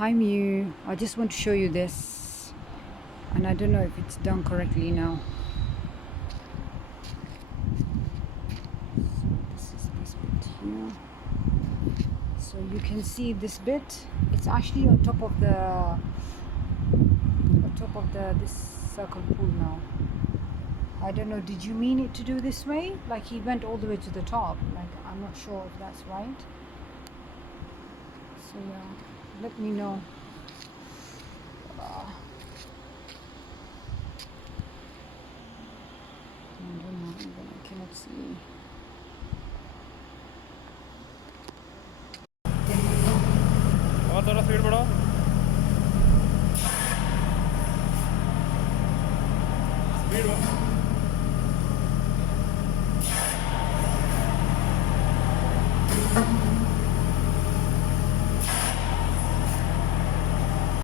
Hi Mew, I just want to show you this, and I don't know if it's done correctly now. So this is this bit here. So you can see this bit. It's actually on top of this circle pool now. I don't know. Did you mean it to do this way? Like he went all the way to the top. Like I'm not sure if that's right. So yeah, let me know. I don't know, even I cannot see.